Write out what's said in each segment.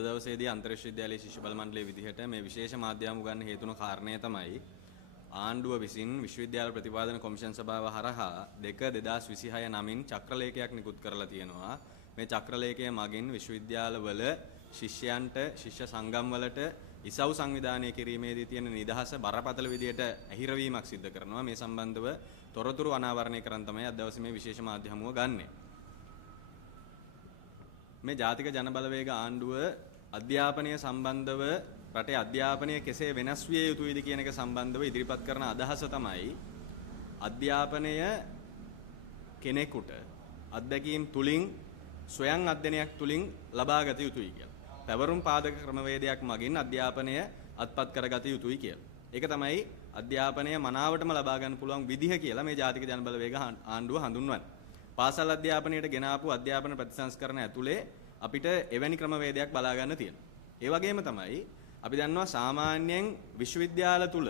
දවසේදී අන්තර් විශ්වවිද්‍යාලයේ ශිෂ්‍ය බල මණ්ඩලයේ විදිහට මේ විශේෂ මාධ්‍යම ගන්න හේතුන කාරණය තමයි ආණ්ඩුව විසින් විශ්වවිද්‍යාල ප්‍රතිපාදන කොමිෂන් සභාව හරහා 2026 නමින් චක්‍රලේඛයක් නිකුත් කරලා තියෙනවා. මේ චක්‍රලේඛය මගින් විශ්වවිද්‍යාලවල ශිෂ්‍යයන්ට ශිෂ්‍ය සංගම් වලට ඉසව් සංවිධානය කිරීමේදී තියෙන නිදහස බරපතල විදියට ඇහිරවීමක් සිදු කරනවා. මේ සම්බන්ධව තොරතුරු අනාවරණය කරන් තමයි අද දවසේ මේ විශේෂ මාධ්‍ය හමුව ගන්නෙ. මේ ජාතික ජනබලවේග ආණ්ඩුව අධ්‍යාපනය සම්බන්ධව රටේ අධ්‍යාපනය කෙසේ වෙනස් විය යුතුයිද කියන එක සම්බන්ධව ඉදිරිපත් කරන අදහස තමයි අධ්‍යාපනය කෙනෙකුට අත්දැකීම් තුලින් ස්වයං අධ්‍යයනයක් තුලින් ලබාගත යුතුයි කියලා. පැවරුම් පාදක ක්‍රමවේදයක් මගින් අධ්‍යාපනය අත්පත් කරගත යුතුයි කියලා. ඒක තමයි අධ්‍යාපනය මනාවටම ලබා ගන්න පුළුවන් විදිහ කියලා මේ ජාතික ජනබලවේග ආණ්ඩුව හඳුන්වන්නේ. පාසල් අධ්‍යාපනයට ගෙන ආපු අධ්‍යාපන ප්‍රතිසංස්කරණ ඇතුලේ අපිට එවැනි ක්‍රමවේදයක් බලා ගන්න තියෙනවා. ඒ වගේම තමයි අපි දන්නවා සාමාන්‍යයෙන් විශ්වවිද්‍යාල තුල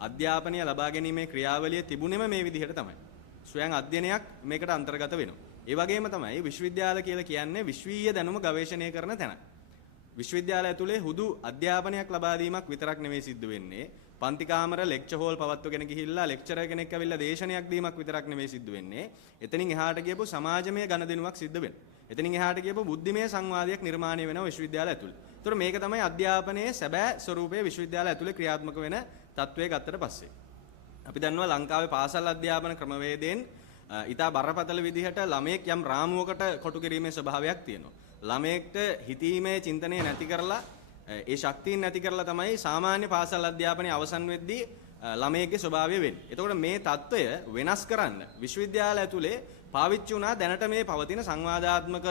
අධ්‍යාපනය ලබා ගැනීමේ ක්‍රියාවලිය තිබුණෙම මේ විදිහට තමයි. ස්වයං අධ්‍යයනයක් මේකට අන්තර්ගත වෙනවා. ඒ වගේම තමයි විශ්වවිද්‍යාල කියලා කියන්නේ විශ්වීය දැනුම ගවේෂණය කරන තැන. විශ්වවිද්‍යාලය ඇතුලේ හුදු අධ්‍යාපනයක් ලබා දීමක් විතරක් නෙවෙයි සිද්ධ වෙන්නේ. පන්ති කාමර ලෙක්චර් හෝල් පවත්වගෙන ගිහිල්ලා ලෙක්චරර් කෙනෙක් ඇවිල්ලා දේශනයක් දීමක් විතරක් නෙවෙයි සිද්ධ වෙන්නේ. එතනින් එහාට ගියපු සමාජමය ගනුදෙනුවක් සිද්ධ වෙනවා. එතනින් එහාට ගියපු බුද්ධිමය සංවාදයක් නිර්මාණය වෙනවා විශ්වවිද්‍යාල ඇතුලේ. ඒතර මේක තමයි අධ්‍යාපනයේ සැබෑ ස්වරූපයේ විශ්වවිද්‍යාල ඇතුලේ ක්‍රියාත්මක වෙන තත්වයේ ගත්තට පස්සේ. අපි දන්නවා ලංකාවේ පාසල් අධ්‍යාපන ක්‍රමවේදයෙන් ඊටා බරපතල විදිහට ළමයෙක් යම් රාමුවකට කොටු කිරීමේ ස්වභාවයක් තියෙනවා. ළමයෙක්ට හිතීමේ චින්තනය නැති කරලා ඒ ශක්තිය නැති කරලා තමයි සාමාන්‍ය පාසල් අධ්‍යාපනය අවසන් වෙද්දී ළමයෙක්ගේ ස්වභාවය වෙන්නේ. එතකොට මේ தত্ত্বය වෙනස් කරන්න විශ්වවිද්‍යාල ඇතුලේ පාවිච්චි වුණා දැනට මේ පවතින සංවාදාත්මක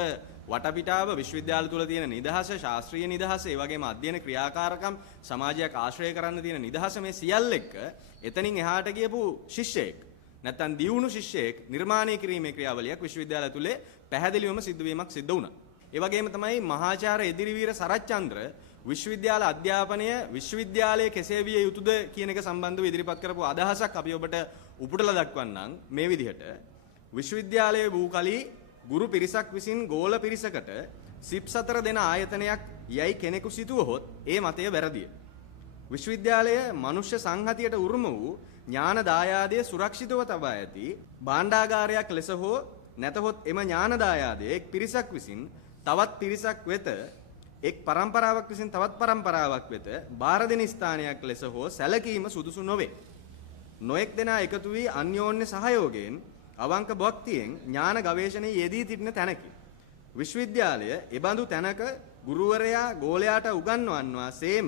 වටපිටාව විශ්වවිද්‍යාල තුල තියෙන නිදහස, ශාස්ත්‍රීය නිදහස, ඒ වගේම අධ්‍යයන ක්‍රියාකාරකම්, සමාජයක් ආශ්‍රය කරන්න තියෙන නිදහස මේ සියල්ල එක්ක එතනින් එහාට ගියපු ශිෂ්‍යයෙක් නැත්තම් දියුණු ශිෂ්‍යයෙක් නිර්මාණය කිරීමේ ක්‍රියාවලියක් විශ්වවිද්‍යාල ඇතුලේ පැහැදිලිවම සිද්ධ වීමක් සිද්ධ වුණා. ඒ වගේම තමයි මහාචාර්ය එදිරිවීර සරච්චන්ද්‍ර විශ්වවිද්‍යාල අධ්‍යාපනය විශ්වවිද්‍යාලයේ කෙසේ විය යුතුද කියන එක සම්බන්ධව ඉදිරිපත් කරපු අදහසක් අපි ඔබට උපුටලා දක්වන්නම් මේ විදිහට. විශ්වවිද්‍යාලයේ වූ කලී ගුරු පිරිසක් විසින් ගෝල පිරිසකට සිප්ස් 4 දෙන ආයතනයක් යයි කෙනෙකු සිතුවහොත් ඒ මතය වැරදිය. විශ්වවිද්‍යාලය මනුෂ්‍ය සංහතියට උරුම වූ ඥාන දායාදය සුරක්ෂිතව තබා ඇති භාණ්ඩාගාරයක් ලෙස හෝ නැතහොත් එම ඥාන දායාදය එක් පිරිසක් විසින් තවත් පිරිසක් වෙත එක් පරම්පරාවක් විසින් තවත් පරම්පරාවක් වෙත බාර දෙන ස්ථානයක් ලෙස හෝ සැලකීම සුදුසු නොවේ. නොඑක් දෙනා එකතු වී අන්‍යෝන්‍ය සහයෝගයෙන් අවංක භක්තියෙන් ඥාන ගවේෂණයේ යෙදී සිටින තැනකි. විශ්වවිද්‍යාලය එබඳු තැනක ගුරුවරයා ගෝලයාට උගන්වන්නා සේම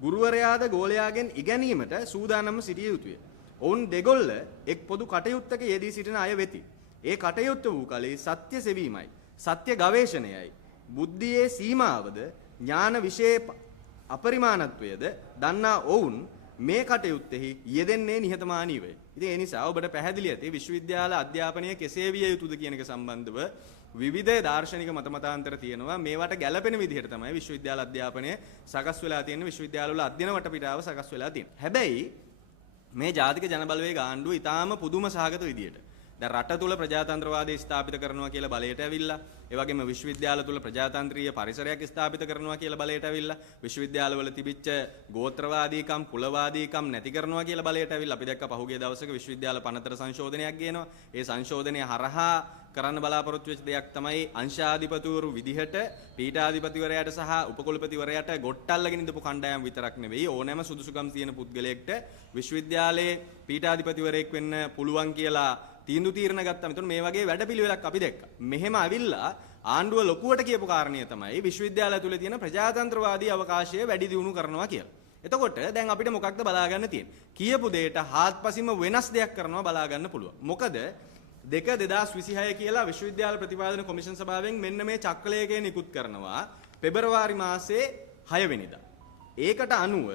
ගුරුවරයාද ගෝලයාගෙන් ඉගෙනීමට සූදානම්ව සිටිය යුතුය. ඔවුන් දෙගොල්ල එක් පොදු කටයුත්තක යෙදී සිටින අය වෙති. ඒ කටයුත්ත වූ කලේ සත්‍ය සෙවීමයි, සත්‍ය ගවේෂණයයි, බුද්ධියේ සීමාවද ඥාන විශේෂ අපරිමාණත්වයද දන්නා ඔවුන් මේ කටයුත්තෙහි යෙදෙන්නේ නිහතමානීවය. ඉතින් ඒ නිසා ඔබට පැහැදිලි ඇති විශ්වවිද්‍යාල අධ්‍යාපනය කෙසේ විය යුතුද කියන එක සම්බන්ධව විවිධ දාර්ශනික මතමතාන්තර තියෙනවා. මේවට ගැළපෙන විදිහට තමයි විශ්වවිද්‍යාල අධ්‍යාපනය සකස් වෙලා තියෙන්නේ. විශ්වවිද්‍යාලවල අධ්‍යයන වටපිටාව සකස් වෙලා තියෙන්නේ. හැබැයි මේ ජාතික ජනබලවේග ආණ්ඩුව ඊටාම පුදුම සහගත විදිහට දැන් රට තුල ප්‍රජාතන්ත්‍රවාදය ස්ථාපිත කරනවා කියලා බලයට ඇවිල්ලා, ඒ වගේම විශ්වවිද්‍යාල තුල ප්‍රජාතන්ත්‍රීය පරිසරයක් ස්ථාපිත කරනවා කියලා බලයට ඇවිල්ලා, විශ්වවිද්‍යාලවල තිබිච්ච ගෝත්‍රවාදීකම්, කුලවාදීකම් නැති කරනවා කියලා බලයට ඇවිල්ලා අපි දැක්ක පහුගිය දවසක විශ්වවිද්‍යාල පනතර සංශෝධනයක් ගේනවා. ඒ සංශෝධනය හරහා කරන්න බලාපොරොත්තු වෙච්ච දෙයක් තමයි අංශාධිපතිවරු විදිහට පීඨාධිපතිවරයාට සහ උපකුලපතිවරයාට ගොට්ටල්ලගෙන ඉඳපු කණ්ඩායම් විතරක් නෙවෙයි ඕනෑම සුදුසුකම් තියෙන පුද්ගලයෙක්ට විශ්වවිද්‍යාලයේ පීඨාධිපතිවරයෙක් වෙන්න පුළුවන් කියලා තීරණ ගත්තා. මෙතන මේ වගේ වැඩපිළිවෙලක් අපි දැක්කා. මෙහෙම අවිල්ලා ආණ්ඩුව ලොකුවට කියපු කාරණිය තමයි විශ්වවිද්‍යාලය තුල තියෙන ප්‍රජාතන්ත්‍රවාදී අවකාශය වැඩි දියුණු කරනවා කියලා. එතකොට දැන් අපිට මොකක්ද බලා ගන්න තියෙන්නේ? කියපු දෙයට හාත්පසින්ම වෙනස් දෙයක් කරනවා බලා ගන්න පුළුවන්. මොකද 2026 කියලා විශ්වවිද්‍යාල ප්‍රතිපාදන කොමිෂන් සභාවෙන් මෙන්න මේ චක්‍රලේඛය නිකුත් කරනවා පෙබරවාරි මාසයේ 6 වෙනිදා. ඒකට අනුව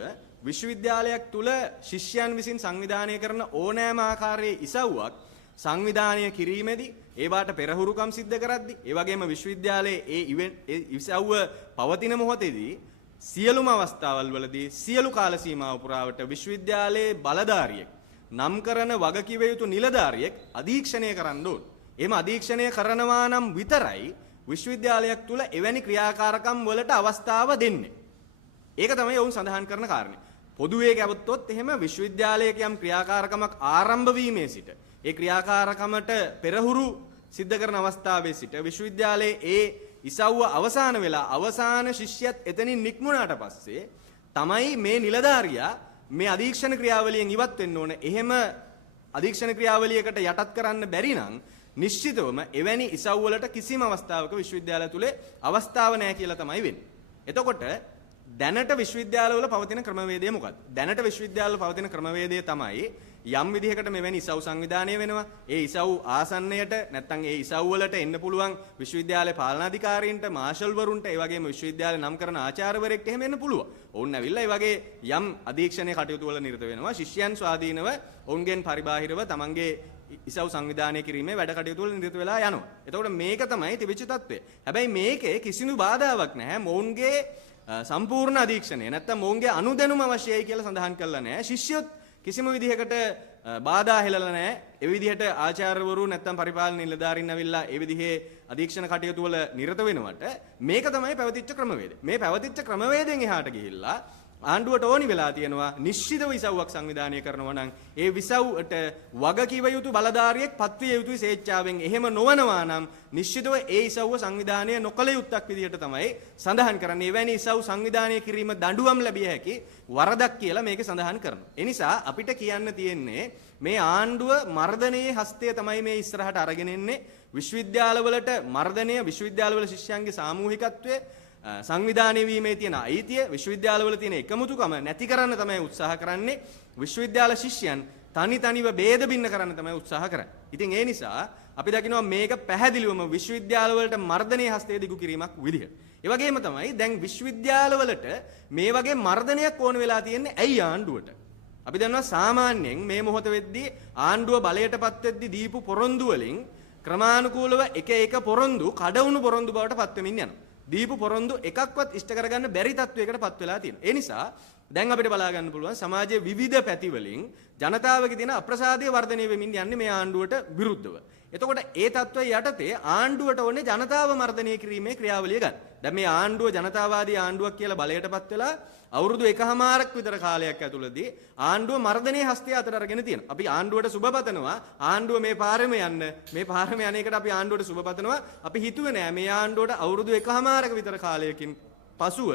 විශ්වවිද්‍යාලයක් තුල ශිෂ්‍යයන් විසින් සංවිධානය කරන ඕනෑම ආකාරයේ ඉසව්වක් සංවිධානය කිරීමේදී ඒවට පෙරහුරුකම් සිද්ධ කරද්දී ඒ වගේම විශ්වවිද්‍යාලයේ ඒ ඉසව්ව පවතින මොහොතේදී සියලුම අවස්ථාවල් වලදී සියලු කාල සීමාව පුරාවට විශ්වවිද්‍යාලයේ බලධාරියෙක් නම් කරන වගකිව යුතු නිලධාරියෙක් අධීක්ෂණය කරන්න ඕන. එහෙම අධීක්ෂණය කරනවා නම් විතරයි විශ්වවිද්‍යාලයක් තුල එවැනි ක්‍රියාකාරකම් වලට අවස්ථාව දෙන්නේ. ඒක තමයි ඔවුන් සඳහන් කරන කාරණේ. පොදුවේ ගැවුවොත් එහෙම විශ්වවිද්‍යාලයක යම් ක්‍රියාකාරකමක් ආරම්භ වීමේ සිට ඒ ක්‍රියාකාරකමට පෙරහුරු සිද්ධ කරන අවස්ථාවේ සිට විශ්වවිද්‍යාලයේ ඒ ඉසව්ව අවසාන වෙලා අවසාන ශිෂ්‍යයත් එතනින් නික්මුණාට පස්සේ තමයි මේ නිලධාරියා මේ අධීක්ෂණ ක්‍රියාවලියෙන් ඉවත් වෙන්න ඕන. එහෙම අධීක්ෂණ ක්‍රියාවලියකට යටත් කරන්න බැරි නම් නිශ්චිතවම එවැනි ඉසව් වලට කිසිම අවස්ථාවක විශ්වවිද්‍යාලය තුලේ අවස්ථාව නැහැ කියලා තමයි වෙන්නේ. එතකොට දැනට විශ්වවිද්‍යාලවල පවතින ක්‍රමවේදය මොකක්ද? දැනට විශ්වවිද්‍යාලවල පවතින ක්‍රමවේදය තමයි යම් විදිහකට මෙවැනි ඉසව් සංවිධානය වෙනවා. ඒ ඉසව් ආසන්නයට නැත්නම් ඒ ඉසව් වලට එන්න පුළුවන් විශ්වවිද්‍යාලේ පාලනාධිකාරීන්ට, මාෂල් වරුන්ට, ඒ වගේම විශ්වවිද්‍යාලේ නම් කරන ආචාර්යවරයෙක්ට එහෙම එන්න පුළුවන්. ඔවුන් ඇවිල්ලා ඒ වගේ යම් අධීක්ෂණයේ කටයුතු වල නිරත වෙනවා. ශිෂ්‍යයන් ස්වාධීනව ඔවුන්ගෙන් පරිබාහිරව තමන්ගේ ඉසව් සංවිධානය කිරීමේ වැඩ කටයුතු වල නිරත වෙලා යනවා. එතකොට මේක තමයි තිබිච්ච තත්ත්වය. හැබැයි මේකේ කිසිදු බාධාවක් නැහැ. මොවුන්ගේ සම්පූර්ණ අධීක්ෂණය නැත්නම් මොවුන්ගේ අනුදැනුම අවශ්‍යයි කියලා සඳහන් කරලා නැහැ. ශිෂ්‍යයොත් කිසිම විදිහකට බාධා හෙළලා නැහැ. ඒ විදිහට ආචාර්යවරු නැත්නම් පරිපාලන නිලධාරීන් ඇවිල්ලා ඒ විදිහේ අධීක්ෂණ කටයුතු වල නිරත වෙනවට මේක තමයි පැවතිච්ච ක්‍රමවේදය. මේ පැවතිච්ච ක්‍රමවේදයෙන් එහාට ගිහිල්ලා ආණ්ඩුවට ඕනි වෙලා තියෙනවා නිශ්චිතව ඉසව්වක් සංවිධානය කරනවා නම් ඒ විසව්වට වගකිව යුතු බලධාරියෙක් පත්විය යුතුයි ස්වේච්ඡාවෙන්. එහෙම නොවනවා නම් නිශ්චිතව ඒ ඉසව්ව සංවිධානය නොකළ යුත්තක් විදිහට තමයි සඳහන් කරන්නේ. එවැනි ඉසව් සංවිධානය කිරීම දඬුවම් ලැබිය හැකි වරදක් කියලා මේක සඳහන් කරනවා. ඒ නිසා අපිට කියන්න තියෙන්නේ මේ ආණ්ඩුව මර්ධනයේ හස්තය තමයි මේ ඉස්සරහට අරගෙන එන්නේ. විශ්වවිද්‍යාලවලට මර්ධනය, විශ්වවිද්‍යාලවල ශිෂ්‍යයන්ගේ සාමූහිකත්වය, සංවිධානය වීමේ තියෙන අයිතිය, විශ්වවිද්‍යාලවල තියෙන එකමුතුකම නැති කරන්න තමයි උත්සාහ කරන්නේ. විශ්වවිද්‍යාල ශිෂ්‍යයන් තනිව ભેද බින්න කරන්න තමයි උත්සාහ කරන්නේ. ඉතින් ඒ නිසා අපි දකිනවා මේක පැහැදිලිවම විශ්වවිද්‍යාලවලට මර්ධනයේ හස්තය දිගු කිරීමක් විදිහට. ඒ වගේම තමයි දැන් විශ්වවිද්‍යාලවලට මේ වගේ මර්ධනයක් ඕන වෙලා තියෙන්නේ ඇයි ආණ්ඩුවට? අපි දන්නවා සාමාන්‍යයෙන් මේ මොහොත වෙද්දී ආණ්ඩුව බලයටපත් වෙද්දී දීපු පොරොන්දු වලින් ක්‍රමානුකූලව එක පොරොන්දු කඩවුණු පොරොන්දු බවට පත් වෙමින් යනවා. දීපු පොරොන්දු එකක්වත් ඉෂ්ට කරගන්න බැරි තත්වයකට පත් වෙලා තියෙනවා. ඒ නිසා දැන් අපිට බලා ගන්න පුළුවන් සමාජයේ විවිධ පැති වලින් ජනතාවගේ තියෙන අප්‍රසාදය වර්ධනය වෙමින් යන්නේ මේ ආණ්ඩුවට විරුද්ධව. එතකොට ඒ තත්වය යටතේ ආණ්ඩුවට ඕනේ ජනතාව මර්ධනය කිරීමේ ක්‍රියාවලිය ගන්න. දැන් මේ ආණ්ඩුව ජනතාවාදී ආණ්ඩුවක් කියලා බලයටපත් වෙලා අවුරුදු 1කමාරක් විතර කාලයක් ඇතුළතදී ආණ්ඩුව මර්ධනයේ හස්තය අතට අරගෙන තියෙනවා. අපි ආණ්ඩුවට සුබපතනවා. ආණ්ඩුව මේ පාරෙම යන්න. මේ පාරෙම යන එකට අපි ආණ්ඩුවට සුබපතනවා. අපි හිතුවේ නෑ මේ ආණ්ඩුවට අවුරුදු 1කමාරක විතර කාලයකින් පසුව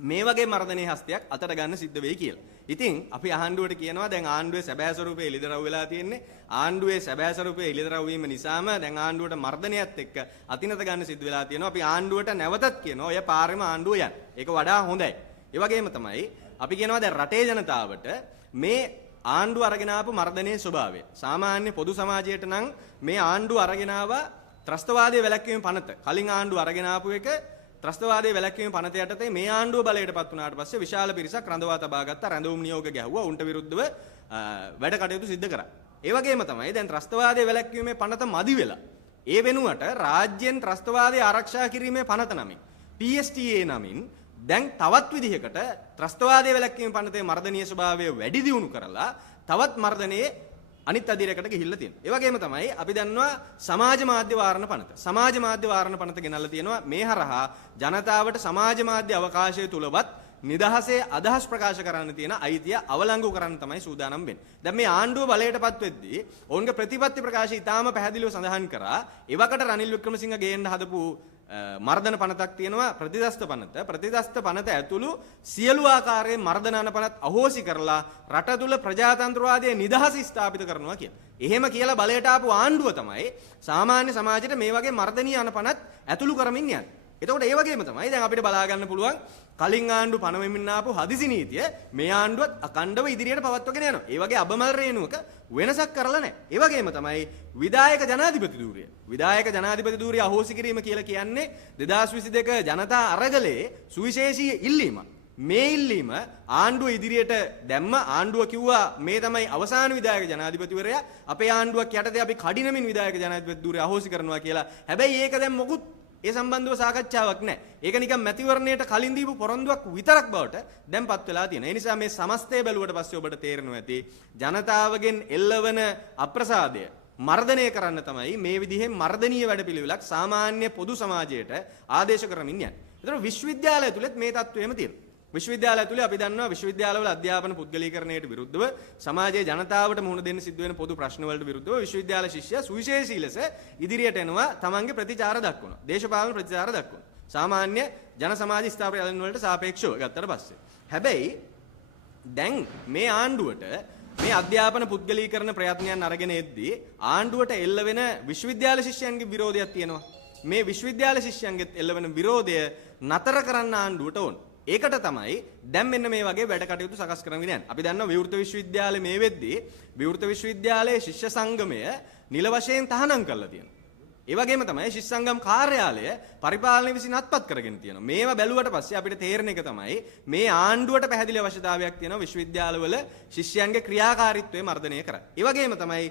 මේ වගේ මර්ධනයේ හස්තයක් අතට ගන්න සිද්ධ වෙයි කියලා. ඉතින් අපි ආණ්ඩුවට කියනවා දැන් ආණ්ඩුවේ සැබෑ ස්වරූපය එළිදරව් වෙලා තියෙන්නේ. ආණ්ඩුවේ සැබෑ ස්වරූපය එළිදරව් වීම නිසාම දැන් ආණ්ඩුවට මර්ධනයත් එක්ක අතිනත ගන්න සිද්ධ වෙලා තියෙනවා. අපි ආණ්ඩුවට නැවතත් කියනවා ඔය පාරෙම ආණ්ඩුව යන්න. ඒක වඩා හොඳයි. ඒ වගේම තමයි අපි කියනවා දැන් රටේ ජනතාවට මේ ආණ්ඩුව අරගෙන ආපු මර්ධනයේ ස්වභාවය. සාමාන්‍ය පොදු සමාජයට නම් මේ ආණ්ඩුව අරගෙන ආවා ත්‍රස්තවාදයේ වැළැක්වීම පනත. කලින් ආණ්ඩුව අරගෙන ආපු එක ත්‍රස්තවාදයේ වැළැක්වීම පනත යටතේ මේ ආණ්ඩුව බලයටපත් වුණාට පස්සේ විශාල පිරිසක් රඳවා තබා ගත්ත රැඳවුම් නියෝග ගැහුවා. උන්ට විරුද්ධව වැඩ කටයුතු සිද්ධ කරා. ඒ වගේම තමයි දැන් ත්‍රස්තවාදයේ වැළැක්වීමේ පනත මදි වෙලා. ඒ වෙනුවට රාජ්‍යයෙන් ත්‍රස්තවාදය ආරක්ෂා කිරීමේ පනත නමින් PSTA නමින් දැන් තවත් විදිහකට ත්‍රස්තවාදයේ වැළැක්වීම පනතේ මර්ධනීය ස්වභාවය වැඩි දියුණු කරලා තවත් මර්ධනයේ අනිත් අධිරයකට ගිහිල්ලා තියෙනවා. ඒ වගේම තමයි අපි දන්නවා සමාජ මාධ්‍ය වාරණ පනත. සමාජ මාධ්‍ය වාරණ පනත ගෙනල්ලා තියෙනවා. මේ හරහා ජනතාවට සමාජ මාධ්‍ය අවකාශය තුලවත් නිදහසේ අදහස් ප්‍රකාශ කරන්න තියෙන අයිතිය අවලංගු කරන්න තමයි සූදානම් වෙන්නේ. දැන් මේ ආණ්ඩුව බලයටපත් වෙද්දී ඔවුන්ගේ ප්‍රතිපත්ති ප්‍රකාශය ඉතාම පැහැදිලිව සඳහන් කරා. එවකට රනිල් වික්‍රමසිංහ ගේන්න හදපු මර්ධන පනතක් තියෙනවා ප්‍රතිදස්ත පනත. ප්‍රතිදස්ත පනත ඇතුළු සියලු ආකාරයේ මර්ධන පනත් අහෝසි කරලා රට තුල ප්‍රජාතන්ත්‍රවාදයේ නිදහස ස්ථාපිත කරනවා කියලා. එහෙම කියලා බලයට ආපු ආණ්ඩුව තමයි සාමාන්‍ය සමාජයට මේ වගේ මර්ධනීය අනපනත් ඇතුළු කරමින් යන්නේ. එතකොට ඒ වගේම තමයි දැන් අපිට බලා ගන්න පුළුවන් කලින් ආණ්ඩුව පනවෙමින් ආපු හදිසි නීතිය මේ ආණ්ඩුවත් අකණ්ඩව ඉදිරියට පවත්වාගෙන යනවා. ඒ වගේ අබමල් රේණුවක වෙනසක් කරලා නැහැ. ඒ වගේම තමයි විධායක ජනාධිපති ධූරය. විධායක ජනාධිපති ධූරය අහෝසි කිරීම කියලා කියන්නේ 2022 ජනතා අරගලයේ සුවිශේෂී ඉල්ලීමක්. මේ ඉල්ලීම ආණ්ඩුව ඉදිරියට දැම්ම. ආණ්ඩුව කිව්වා මේ තමයි අවසාන විධායක ජනාධිපතිවරයා. අපේ ආණ්ඩුවක් යටතේ අපි කඩිනමින් විධායක ජනාධිපති ධූරය අහෝසි කරනවා කියලා. හැබැයි ඒක දැන් මොකුත් ඒ සම්බන්ධව සාකච්ඡාවක් නැහැ. ඒක නිකන් මැතිවරණයට කලින් දීපු පොරොන්දුවක් විතරක් බවට දැන්පත් වෙලා තියෙනවා. ඒ නිසා මේ සමස්තය බැලුවට පස්සේ ඔබට තේරෙනවා ඇති ජනතාවගෙන් එල්ලවන අප්‍රසාදය මර්ධනය කරන්න තමයි මේ විදිහේ මර්ධනීය වැඩපිළිවෙලක් සාමාන්‍ය පොදු සමාජයට ආදේශ කරමින් යන්නේ. ඒතර විශ්වවිද්‍යාලය තුලත් මේ තත්ත්වයම තියෙනවා. විශ්වවිද්‍යාලය තුල අපි දන්නවා විශ්වවිද්‍යාලවල අධ්‍යාපන පුද්ගලීකරණයට විරුද්ධව සමාජයේ ජනතාවට මුහුණ දෙන්න සිද්ධ වෙන පොදු ප්‍රශ්න වලට විරුද්ධව විශ්වවිද්‍යාල ශිෂ්‍යයා සුවිශේෂී ලෙස ඉදිරියට එනවා තමන්ගේ ප්‍රතිචාර දක්වනවා. දේශපාලන ප්‍රතිචාර දක්වනවා. සාමාන්‍ය ජන සමාජ ස්ථාපනයන් වලට සාපේක්ෂව ගත්තට පස්සේ. හැබැයි දැන් මේ ආණ්ඩුවට මේ අධ්‍යාපන පුද්ගලීකරණ ප්‍රයත්නයන් අරගෙන එද්දී ආණ්ඩුවට එල්ල වෙන විශ්වවිද්‍යාල ශිෂ්‍යයන්ගේ විරෝධයක් තියෙනවා. මේ විශ්වවිද්‍යාල ශිෂ්‍යයන්ගේ එල්ල වෙන විරෝධය නතර කරන්න ආණ්ඩුවට ඕන. ඒකට තමයි දැන් මෙන්න මේ වගේ වැඩ කටයුතු සකස් කරගෙන යන්නේ. අපි දන්නවා විවෘත විශ්වවිද්‍යාලේ මේ වෙද්දී විවෘත විශ්වවිද්‍යාලයේ ශිෂ්‍ය සංගමය නිල වශයෙන් තහනම් කරලා තියෙනවා. ඒ වගේම තමයි ශිෂ්‍ය සංගම් කාර්යාලය පරිපාලනය විසින් අත්පත් කරගෙන තියෙනවා. මේවා බැලුවට පස්සේ අපිට තේරෙන එක තමයි මේ ආණ්ඩුවට පැහැදිලි අවශ්‍යතාවයක් තියෙනවා විශ්වවිද්‍යාලවල ශිෂ්‍යයන්ගේ ක්‍රියාකාරීත්වය මර්ධනය කරන්න. ඒ වගේම තමයි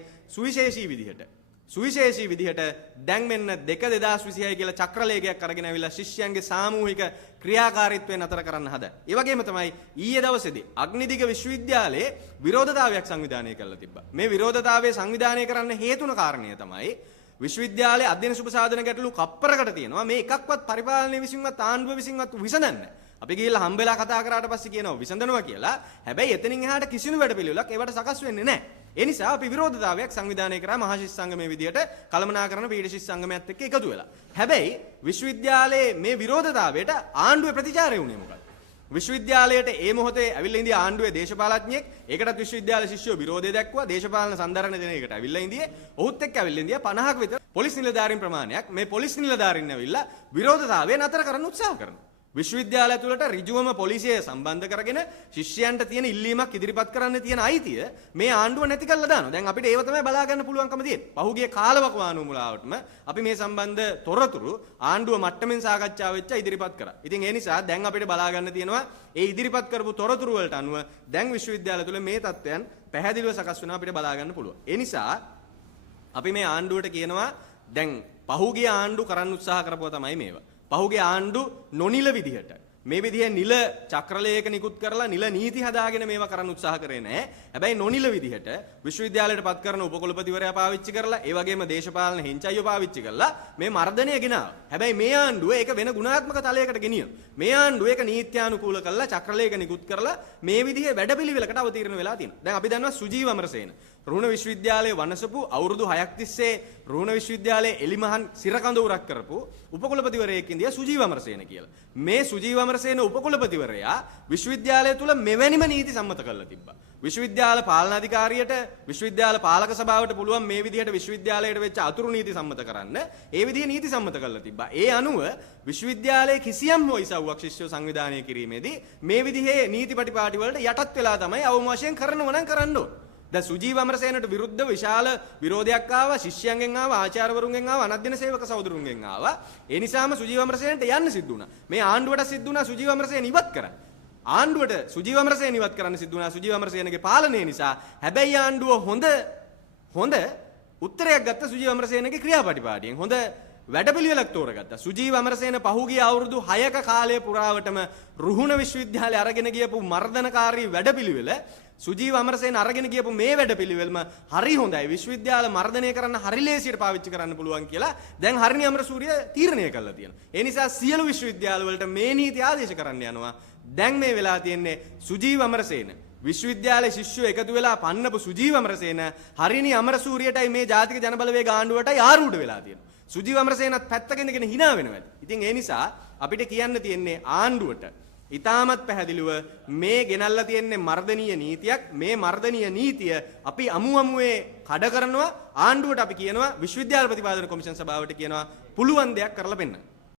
සුවිශේෂී විදිහට දැන් මෙන්න 2026 කියලා චක්‍රලේඛයක් අරගෙන ආවිලා ශිෂ්‍යයන්ගේ සාමූහික ක්‍රියාකාරීත්වය නතර කරන්න හදන. ඒ වගේම තමයි ඊයේ දවසේදී අග්නිදිග විශ්වවිද්‍යාලයේ විරෝධතාවයක් සංවිධානය කරලා තිබ්බා. මේ විරෝධතාවය සංවිධානය කරන්න හේතුන කාරණය තමයි විශ්වවිද්‍යාලයේ අධ්‍යයන සුබසාධන ගැටලු කප්පරකට තියෙනවා. මේ එකක්වත් පරිපාලනය විසින්වත් ආණ්ඩුව විසින්වත් විසඳන්නේ. අපි ගිහිල්ලා හම්බෙලා කතා කරාට පස්සේ කියනවා විසඳනවා කියලා. හැබැයි එතනින් එහාට කිසිම වැඩපිළිවෙලක් ඒවට සකස් වෙන්නේ නැහැ. ඒ නිසා අපි විරෝධතාවයක් සංවිධානය කරා මහා ශිෂ්‍ය සංගමයේ විදියට කළමනාකරන පීඩ ශිෂ්‍ය සංගමයත් එක්ක එකතු වෙලා. හැබැයි විශ්වවිද්‍යාලයේ මේ විරෝධතාවයට ආණ්ඩුවේ ප්‍රතිචාරය වුණේ මොකක්ද? විශ්වවිද්‍යාලයට ඒ මොහොතේ ඇවිල්ලා ඉඳී ආණ්ඩුවේ දේශපාලඥයෙක් ඒකටත් විශ්වවිද්‍යාල ශිෂ්‍යයෝ විරෝධය දැක්වුවා. දේශපාලන සංදර්ශන දෙන එකට ඇවිල්ලා ඉඳී ඔහුත් එක්ක ඇවිල්ලා ඉඳී 50ක විතර පොලිස් නිලධාරීන් ප්‍රමාණයක් මේ පොලිස් නිලධාරීන් ඇවිල්ලා විරෝධතාවය නතර කරන්න උත්සාහ කරනවා. විශ්වවිද්‍යාලය තුළට ඍජුවම පොලිසිය සම්බන්ධ කරගෙන ශිෂ්‍යයන්ට තියෙන ඉල්ලීමක් ඉදිරිපත් කරන්න තියෙන අයිතිය මේ ආණ්ඩුව නැති කරලා දානවා. දැන් අපිට ඒව තමයි බලා ගන්න පුළුවන්කම තියෙන්නේ. පහුගිය කාලවකවානුව මුලාවටම අපි මේ සම්බන්ධ තොරතුරු ආණ්ඩුව මට්ටමින් සාකච්ඡා වෙච්ච ඉදිරිපත් කරා. ඉතින් ඒ නිසා දැන් අපිට බලා ගන්න තියෙනවා ඒ ඉදිරිපත් කරපු තොරතුරු වලට අනුව දැන් විශ්වවිද්‍යාලය තුළ මේ තත්ත්වයන් පැහැදිලිව සකස් වෙනවා අපිට බලා ගන්න පුළුවන්. ඒ නිසා අපි මේ ආණ්ඩුවට කියනවා දැන් පහුගිය ආණ්ඩු කරන්න උත්සාහ කරපුවා තමයි මේවා. පහුගිය ආණ්ඩු නොනිල විදිහට මේ විදිහේ නිල චක්‍රලේඛ නිකුත් කරලා නිල නීති හදාගෙන මේවා කරන්න උත්සාහ කරේ නැහැ. හැබැයි නොනිල විදිහට විශ්වවිද්‍යාලයට පත් කරන උපකුලපතිවරයා පාවිච්චි කරලා ඒ වගේම දේශපාලන හෙන්චයියෝ පාවිච්චි කරලා මේ මර්ධනය ගෙනාවා. හැබැයි මේ ආණ්ඩුව ඒක වෙන ගුණාත්මක තලයකට ගෙනියන. මේ ආණ්ඩුව ඒක නීත්‍යානුකූල කරලා චක්‍රලේඛ නිකුත් කරලා මේ විදිහේ වැඩපිළිවෙලකට අවතීර්ණ වෙලා තියෙනවා. දැන් අපි දන්නවා සුජීව අමරසේන රුහුණ විශ්වවිද්‍යාලයේ වනසපු අවුරුදු 6ක් තිස්සේ රුහුණ විශ්වවිද්‍යාලයේ එලිමහන් සිරකඳවුරක් කරපු උපකුලපතිවරයෙක් ඉන්දියා සුජීව අමරසේන කියලා. මේ සුජීව අමරසේන උපකුලපතිවරයා විශ්වවිද්‍යාලය තුල මෙවැනිම නීති සම්මත කරලා තිබ්බා. විශ්වවිද්‍යාල පාලනාධිකාරියට විශ්වවිද්‍යාල පාලක සභාවට පුළුවන් මේ විදිහට විශ්වවිද්‍යාලයට වෙච්ච අතුරු නීති සම්මත කරන්න ඒ විදිහේ නීති සම්මත කරලා තිබ්බා. ඒ අනුව විශ්වවිද්‍යාලයේ කිසියම් හෝ ඉසව්වක් ශිෂ්‍යව සංවිධානය කිරීමේදී මේ විදිහේ නීති පටිපාටි වලට යටත් වෙලා තමයි අවම වශයෙන් කරනව නම් කරන්න ඕන. දැන් සුජීව අමරසේනට විරුද්ධ විශාල විරෝධයක් ආවා ශිෂ්‍යයන්ගෙන් ආවා ආචාර්යවරුන්ගෙන් ආවා අනධ්‍යන සේවක සහෝදරුන්ගෙන් ආවා. ඒ නිසාම සුජීව අමරසේනට යන්න සිද්ධ වුණා. මේ ආණ්ඩුවට සිද්ධ වුණා සුජීව අමරසේන ඉවත් කරන්න. ආණ්ඩුවට සුජීව අමරසේන ඉවත් කරන්න සිද්ධ වුණා සුජීව අමරසේනගේ පාලනය නිසා. හැබැයි ආණ්ඩුව හොඳ උත්තරයක් ගත්ත සුජීව අමරසේනගේ ක්‍රියාපටිපාටියෙන්. හොඳ වැඩපිළිවෙලක් තෝරගත්තා. සුජීව අමරසේන පහුගිය අවුරුදු 6ක කාලය පුරාවටම රුහුණ විශ්වවිද්‍යාලය අරගෙන ගියපු මර්ධනකාරී වැඩපිළිවෙල සුජීව අමරසේන අරගෙන ගියපු මේ වැඩපිළිවෙලම හරි හොඳයි. විශ්වවිද්‍යාල මර්ධනය කරන්න හරි ලේසියට පාවිච්චි කරන්න පුළුවන් කියලා දැන් හරිනි අමරසූරිය තීරණය කළා තියෙනවා. ඒ නිසා සියලු විශ්වවිද්‍යාල වලට මේ නීති ආදේශ කරන්න යනවා. දැන් මේ වෙලා තියෙන්නේ සුජීව අමරසේන විශ්වවිද්‍යාලයේ ශිෂ්‍යයෝ එකතු වෙලා පන්නපු සුජීව අමරසේන හරිනි අමරසූරියටයි මේ ජාතික ජනබලවේග ආණ්ඩුවටයි ආරූඪ වෙලා තියෙනවා. සුජීව අමරසේනත් පැත්තකින් ඉඳගෙන hina වෙනවා. ඉතින් ඒ නිසා අපිට කියන්න තියෙන්නේ ආණ්ඩුවට ඉතාමත් පැහැදිලිව මේ ගෙනල්ලා තියෙන්නේ මර්ධනීය නීතියක්. මේ මර්ධනීය නීතිය අපි අමුවේ කඩ කරනවා. ආණ්ඩුවට අපි කියනවා විශ්වවිද්‍යාල ප්‍රතිපාදන කොමිෂන් සභාවට කියනවා පුළුවන් දෙයක් කරලා පෙන්නන්න.